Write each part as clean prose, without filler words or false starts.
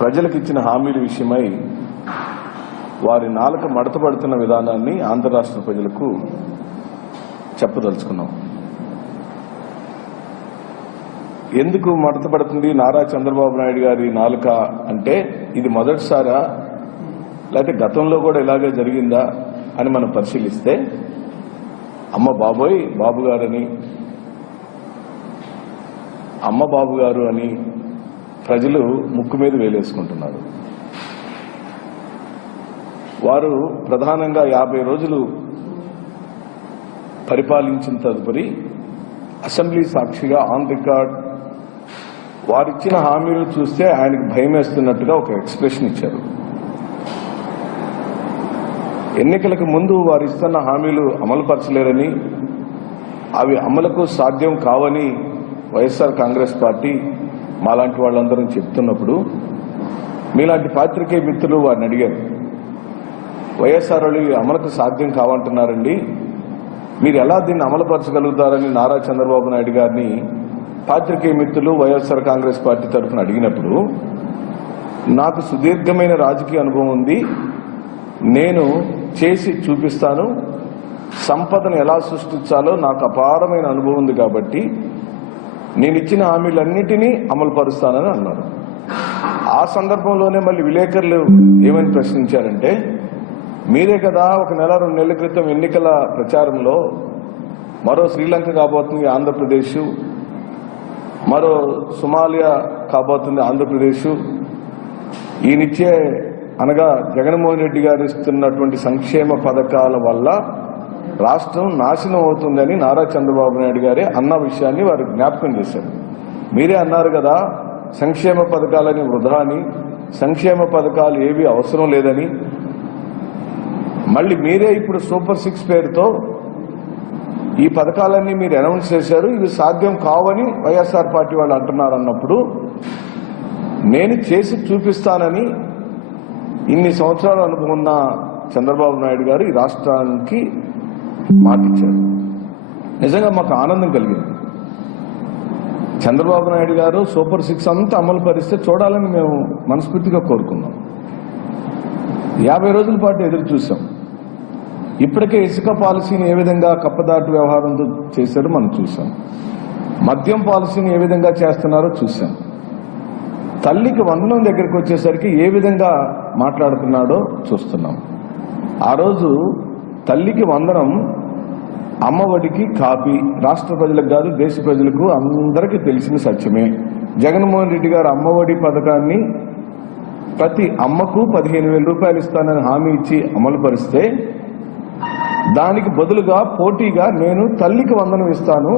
ప్రజలకు ఇచ్చిన హామీల విషయమై వారి నాలుక మడతపడుతున్న విధానాన్ని ఆంధ్ర రాష్ట్ర ప్రజలకు చెప్పదలుచుకున్నాం. ఎందుకు మడతపడుతుంది నారా చంద్రబాబు నాయుడు గారి నాలుక అంటే ఇది మొదటిసారా లేకపోతే గతంలో కూడా ఇలాగే జరిగిందా అని మనం పరిశీలిస్తే అమ్మ బాబోయ్ బాబు గారని అమ్మ బాబు గారు అని ప్రజలు ముక్కు మీద వేలేసుకుంటున్నారు. వారు ప్రధానంగా 50 రోజులు పరిపాలించిన తదుపరి అసెంబ్లీ సాక్షిగా ఆన్ రికార్డ్ వారిచ్చిన హామీలు చూస్తే ఆయనకు భయం వేస్తున్నట్టుగా ఒక ఎక్స్ప్రెషన్ ఇచ్చారు. ఎన్నికలకు ముందు వారు ఇస్తున్న హామీలు అమలుపరచలేరని అవి అమలుకు సాధ్యం కావని వైఎస్ఆర్ కాంగ్రెస్ పార్టీ మాలాంటి వాళ్ళందరూ చెప్తున్నప్పుడు మీలాంటి పాత్రికేయ మిత్రులు వారిని అడిగారు, వైఎస్ఆర్ వాళ్ళు అమలుకు సాధ్యం కావంటున్నారండి, మీరు ఎలా దీన్ని అమలుపరచగలుగుతారని నారా చంద్రబాబు నాయుడు గారిని పాత్రికేయ మిత్రులు వైఎస్ఆర్ కాంగ్రెస్ పార్టీ తరఫున అడిగినప్పుడు నాకు సుదీర్ఘమైన రాజకీయ అనుభవం ఉంది, నేను చేసి చూపిస్తాను, సంపదను ఎలా సృష్టించాలో నాకు అపారమైన అనుభవం ఉంది కాబట్టి నేను ఇచ్చిన హామీలన్నిటినీ అమలు పరుస్తానని అన్నారు. ఆ సందర్భంలోనే మళ్ళీ విలేకరులు ఏమని ప్రశ్నించారంటే, మీరే కదా 1 నెల 2 నెలల క్రితం ఎన్నికల ప్రచారంలో మరో శ్రీలంక కాబోతుంది ఆంధ్రప్రదేశ్, మరో సోమాలియా కాబోతుంది ఆంధ్రప్రదేశ్, ఈయనిచ్చే అనగా జగన్మోహన్ రెడ్డి గారు ఇస్తున్నటువంటి సంక్షేమ పథకాల వల్ల రాష్ట్రం నాశనం అవుతుందని నారా చంద్రబాబు నాయుడు గారే అన్న విషయాన్ని వారు జ్ఞాపకం చేశారు. మీరే అన్నారు కదా సంక్షేమ పథకాలని వృధా అని, సంక్షేమ పథకాలు ఏవి అవసరం లేదని, మళ్ళీ మీరే ఇప్పుడు సూపర్ 6 పేరుతో ఈ పథకాలన్నీ మీరు అనౌన్స్ చేశారు, ఇవి సాధ్యం కావని వైఎస్ఆర్ పార్టీ వాళ్ళు అంటున్నారు. అన్నప్పుడు నేను చేసి చూపిస్తానని ఇన్ని సంవత్సరాల అనుభవం ఉన్న చంద్రబాబు నాయుడు గారు ఈ రాష్ట్రానికి మాటిచ్చారు. నిజంగా మాకు ఆనందం కలిగింది. చంద్రబాబు నాయుడు గారు సూపర్ 6 అంతా అమలు పరిస్తే చూడాలని మేము మనస్ఫూర్తిగా కోరుకున్నాం. 50 రోజుల పాటు ఎదురు చూసాం. ఇప్పటికే ఇసుక పాలసీని ఏ విధంగా కప్పదాటు వ్యవహారంతో చేశారో మనం చూసాం. మద్యం పాలసీని ఏ విధంగా చేస్తున్నారో చూసాం. తల్లికి వందనం దగ్గరికి వచ్చేసరికి ఏ విధంగా మాట్లాడుతున్నాడో చూస్తున్నాం. ఆ రోజు తల్లికి వందనం అమ్మఒడికి కాపీ రాష్ట్ర ప్రజలకు కాదు దేశ ప్రజలకు అందరికీ తెలిసిన సత్యమే. జగన్మోహన్ రెడ్డి గారు అమ్మఒడి పథకాన్ని ప్రతి అమ్మకు 15,000 రూపాయలు ఇస్తానని హామీ ఇచ్చి అమలు పరిస్తే దానికి బదులుగా పోటీగా నేను తల్లికి వందనం ఇస్తాను,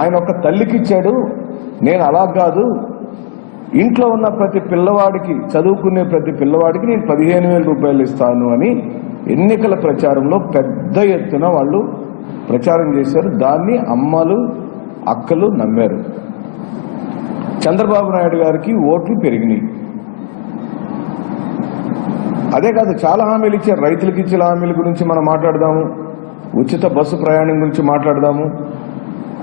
ఆయన ఒక తల్లికి ఇచ్చాడు, నేను అలా కాదు ఇంట్లో ఉన్న ప్రతి పిల్లవాడికి చదువుకునే ప్రతి పిల్లవాడికి నేను 15,000 రూపాయలు ఇస్తాను అని ఎన్నికల ప్రచారంలో పెద్ద ఎత్తున వాళ్ళు ప్రచారం చేశారు. దాన్ని అమ్మలు అక్కలు నమ్మారు. చంద్రబాబు నాయుడు గారికి ఓట్లు పెరిగినాయి. అదే కాదు చాలా హామీలు ఇచ్చారు. రైతులకు ఇచ్చిన హామీల గురించి మనం మాట్లాడదాము, ఉచిత బస్సు ప్రయాణం గురించి మాట్లాడదాము,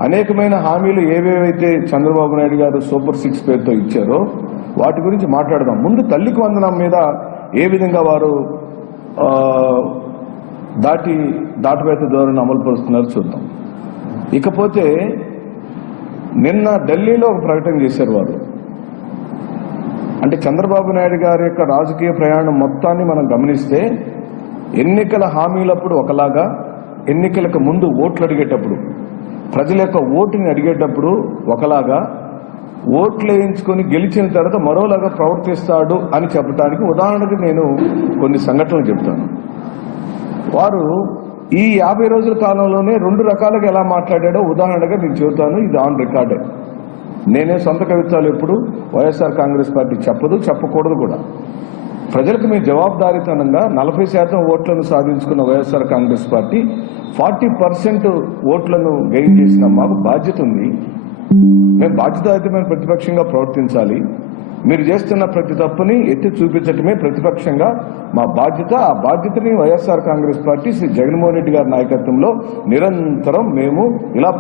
అనేకమైన హామీలు ఏవేవైతే చంద్రబాబు నాయుడు గారు సూపర్ 6 పేరుతో ఇచ్చారో వాటి గురించి మాట్లాడదాం. ముందు తల్లికి వందనం మీద ఏ విధంగా వారు దాటివేత ధోరణి అమలు పరుస్తున్నారో చూద్దాం. ఇకపోతే నిన్న ఢిల్లీలో ఒక ప్రకటన చేశారు వారు. అంటే చంద్రబాబు నాయుడు గారి యొక్క రాజకీయ ప్రయాణం మొత్తాన్ని మనం గమనిస్తే ఎన్నికల హామీలప్పుడు ఒకలాగా, ఎన్నికలకు ముందు ఓట్లు అడిగేటప్పుడు ప్రజల యొక్క ఓటుని అడిగేటప్పుడు ఒకలాగా, ఓట్లు వేయించుకొని గెలిచిన తర్వాత మరోలాగా ప్రవర్తిస్తాడు అని చెప్పడానికి ఉదాహరణకు నేను కొన్ని సంఘటనలు చెప్తాను. వారు ఈ 50 రోజుల కాలంలోనే 2 రకాలుగా ఎలా మాట్లాడాడో ఉదాహరణగా నేను చెబుతాను. ఇది ఆన్ రికార్డే. నేనే సొంత కవిత్వాలు ఎప్పుడు వైఎస్ఆర్ కాంగ్రెస్ పార్టీ చెప్పదు, చెప్పకూడదు కూడా. ప్రజలకు మీ జవాబుదారీతనంగా 40% ఓట్లను సాధించుకున్న వైఎస్ఆర్ కాంగ్రెస్ పార్టీ 40% ఓట్లను గెయిన్ చేసిన మాకు బాధ్యత ఉంది. మేము బాధ్యతాయుతమైన ప్రతిపక్షంగా ప్రవర్తించాలి. మీరు చేస్తున్న ప్రతి తప్పుని ఎత్తి చూపించటమే ప్రతిపక్షంగా మా బాధ్యత. ఆ బాధ్యతని వైఎస్ఆర్ కాంగ్రెస్ పార్టీ శ్రీ జగన్మోహన్ రెడ్డి గారి నాయకత్వంలో నిరంతరం మేము ఇలా